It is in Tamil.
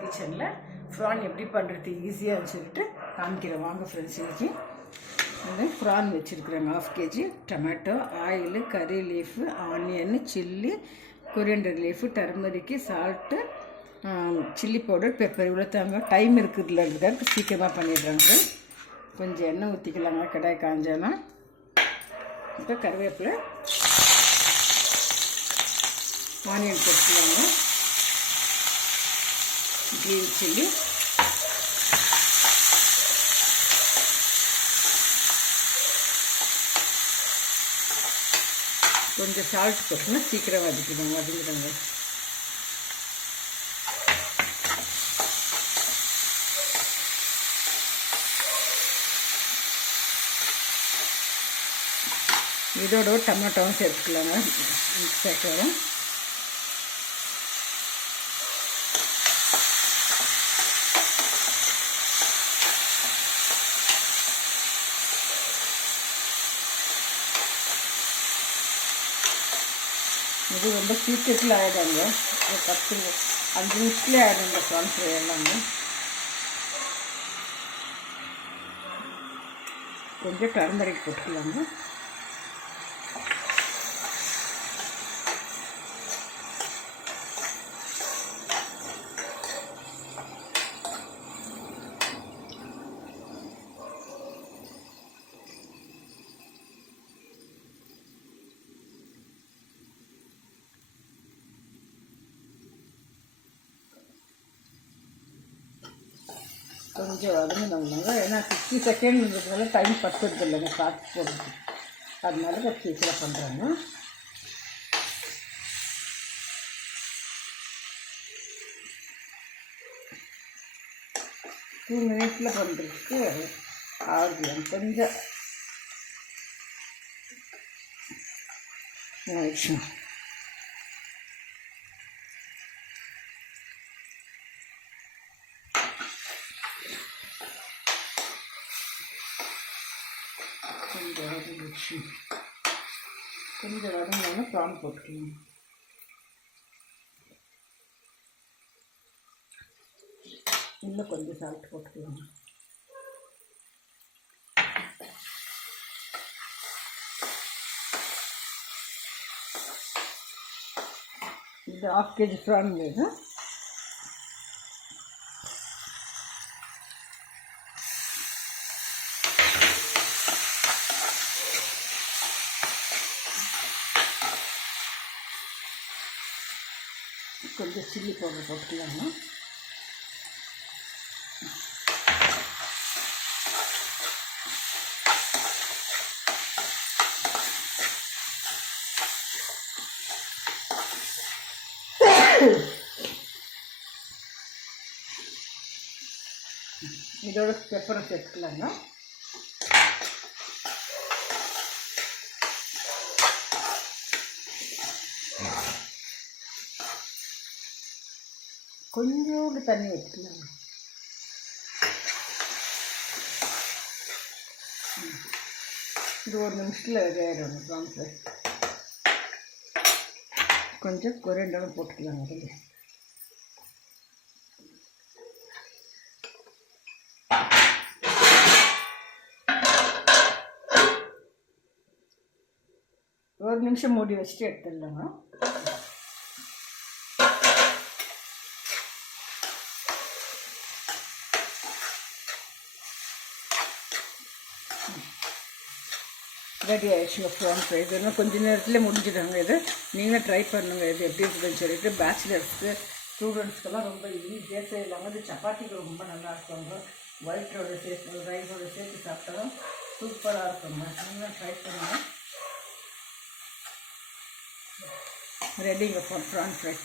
கிச்சனில் ப்ரான் எப்படி பண்ணுறது ஈஸியாக சொல்லிட்டு காமிக்கிறேன். வாங்க ஃப்ரெண்ட்ஸ், இன்றைக்கி வந்து ப்ரான் வச்சுருக்குறேங்க. 1/2 kg tomato, oil, curry leaf, onion, chilli, coriander leaf, turmeric, salt, chilli powder, pepper. இவ்வளோ தாங்க. டைம் இருக்குதுல்லன்றதுக்கு சீக்கிரமாக பண்ணிடுறாங்க. கொஞ்சம் எண்ணெய் ஊற்றிக்கலாங்க. கடாய் காஞ்சானா இப்போ கருவேப்பிலை, ஆனியன் போட்டுக்கலாங்க, க்ரீன் சில்லி, கொஞ்சம் சால்ட் போட்டுன்னா சீக்கிரம் வதக்கிடுவாங்க. வதங்கிடுங்க. இதோட டொமேட்டோவும் சேர்த்துக்கலாங்க. சேர்க்கிறோம். இது ரொம்ப சீக்கிரத்தில் ஆகிடுங்க. 5 நிமிஷத்துலேயே ஆகிடும் இந்த ப்ரான் ஃப்ரை எல்லாமே. கொஞ்சம் டர்மரிக் போட்டுக்கலாங்க. கொஞ்சம் வதங்கினோம்னாங்க. ஏன்னா 60 செகண்ட்ன்றதுனால டைம் பத்துறது இல்லைங்க பார்த்து போடுறது. அதனால கொஞ்சம் சீக்கிரம் பண்ணுறாங்க. டூ மினிட்ஸில் பண்ணுறதுக்கு ஆகும். கொஞ்சம் ஆயிடுச்சு. கொஞ்சம் வதங்கினா ப்ரான் போட்டுக்கலாம். இன்னும் கொஞ்சம் சால்ட் போட்டுக்கலாம். இது 1/2 kg ப்ரான் வேணும். கொஞ்சம் சில்லி பவுடர் போட்டுக்கலாங்க. இதோட பெப்பரை சேர்த்துக்கலாங்க. கொஞ்சோண்டு தண்ணி வச்சுக்கலாங்க. இது 1 நிமிஷத்தில் ரெடியாகிடும் ப்ரான் ஃப்ரை. கொஞ்சம் கொரியண்டரும் போட்டுக்கலாங்க. அதில் ஒரு நிமிஷம் மூடி வச்சுட்டு எடுத்துடலாங்க. ரெடி ஆகிடுச்சுங்க ப்ரான் ஃப்ரை. இது இன்னும் கொஞ்சம் நேரத்தில் முடிஞ்சிடுங்க. இது நீங்களும் ட்ரை பண்ணுங்கள். இது எப்படி இருக்குதுன்னு சொல்லிட்டு பேச்சுலர்ஸ்க்கு, ஸ்டூடெண்ட்ஸ்க்கெல்லாம் ரொம்ப ஈஸியாக செய்யலாங்க. இது சப்பாத்திக்கு ரொம்ப நல்லா இருக்குங்க. ஒயிட்டோட சேர்த்து ரைஸோட சேர்த்து சாப்பிட்டாலும் சூப்பராக இருக்குங்க. நீங்களும் ட்ரை பண்ணுங்கள். ரெடிங்க ப்ரான் ஃப்ரை.